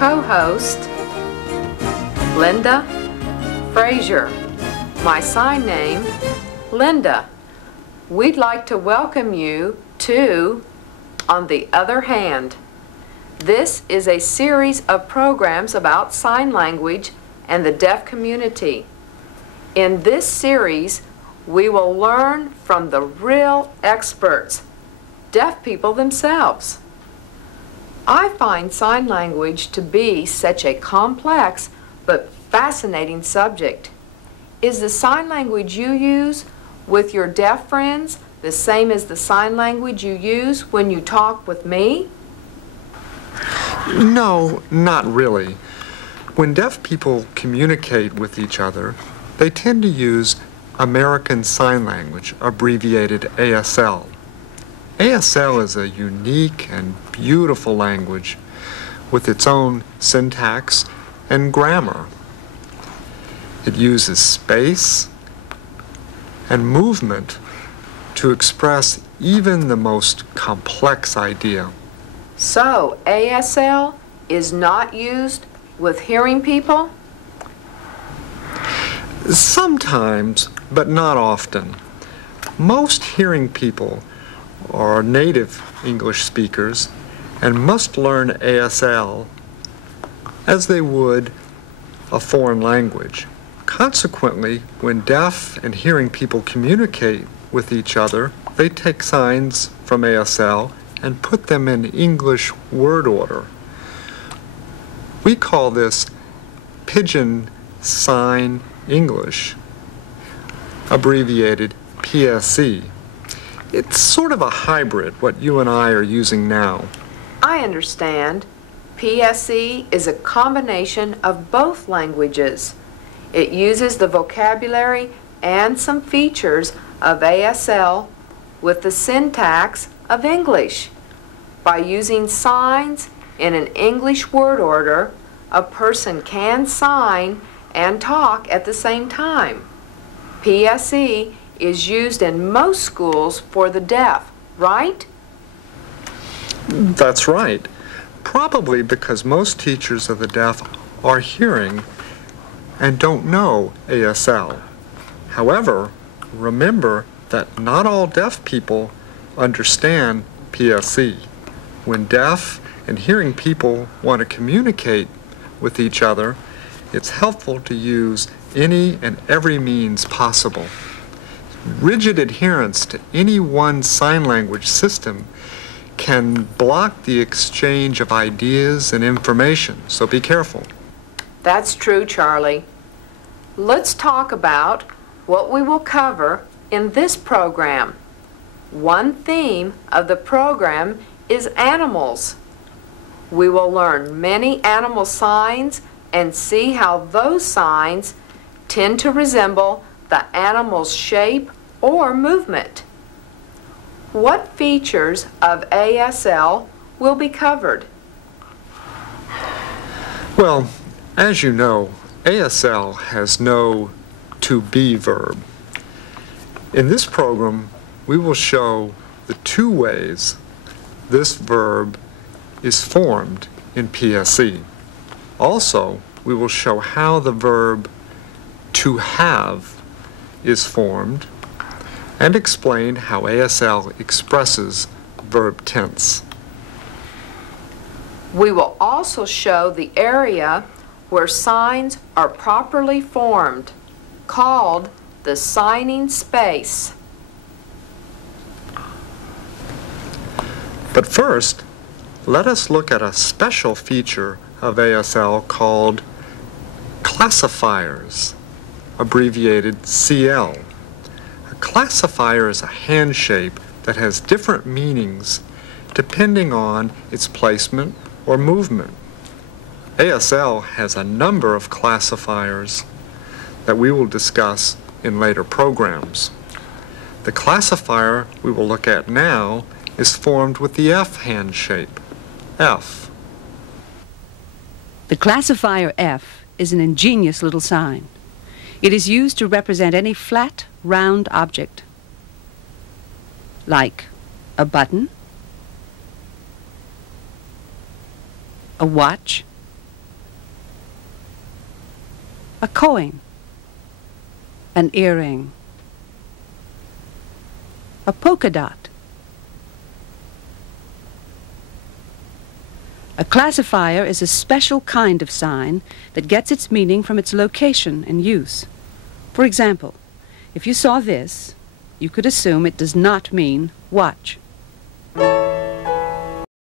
co-host, Linda Frazier. My sign name, Linda. We'd like to welcome you to On the Other Hand. This is a series of programs about sign language and the deaf community. In this series, we will learn from the real experts, deaf people themselves. I find sign language to be such a complex but fascinating subject. Is the sign language you use with your deaf friends the same as the sign language you use when you talk with me? No, not really. When deaf people communicate with each other, they tend to use American Sign Language, abbreviated ASL. ASL is a unique and beautiful language with its own syntax and grammar. It uses space and movement to express even the most complex idea. So, ASL is not used with hearing people? Sometimes, but not often. Most hearing people are native English speakers and must learn ASL as they would a foreign language. Consequently, when deaf and hearing people communicate with each other, they take signs from ASL and put them in English word order. We call this Pidgin Sign English, abbreviated PSE. It's sort of a hybrid, what you and I are using now. I understand. PSE is a combination of both languages. It uses the vocabulary and some features of ASL with the syntax of English. By using signs in an English word order, a person can sign and talk at the same time. PSE is used in most schools for the deaf, right? That's right. Probably because most teachers of the deaf are hearing and don't know ASL. However, remember that not all deaf people understand PSE. When deaf and hearing people want to communicate with each other, it's helpful to use any and every means possible. Rigid adherence to any one sign language system can block the exchange of ideas and information, so be careful. That's true, Charlie. Let's talk about what we will cover in this program. One theme of the program is animals. We will learn many animal signs and see how those signs tend to resemble the animal's shape or movement. What features of ASL will be covered? Well, as you know, ASL has no to be verb. In this program, we will show the two ways this verb is formed in PSE. Also, we will show how the verb to have is formed and explain how ASL expresses verb tense. We will also show the area where signs are properly formed, called the signing space. But first, let us look at a special feature of ASL called classifiers, abbreviated CL. A classifier is a hand shape that has different meanings depending on its placement or movement. ASL has a number of classifiers that we will discuss in later programs. The classifier we will look at now is formed with the F hand shape, F. The classifier F is an ingenious little sign. It is used to represent any flat, round object, like a button, a watch, a coin, an earring, a polka dot. A classifier is a special kind of sign that gets its meaning from its location and use. For example, if you saw this, you could assume it does not mean watch.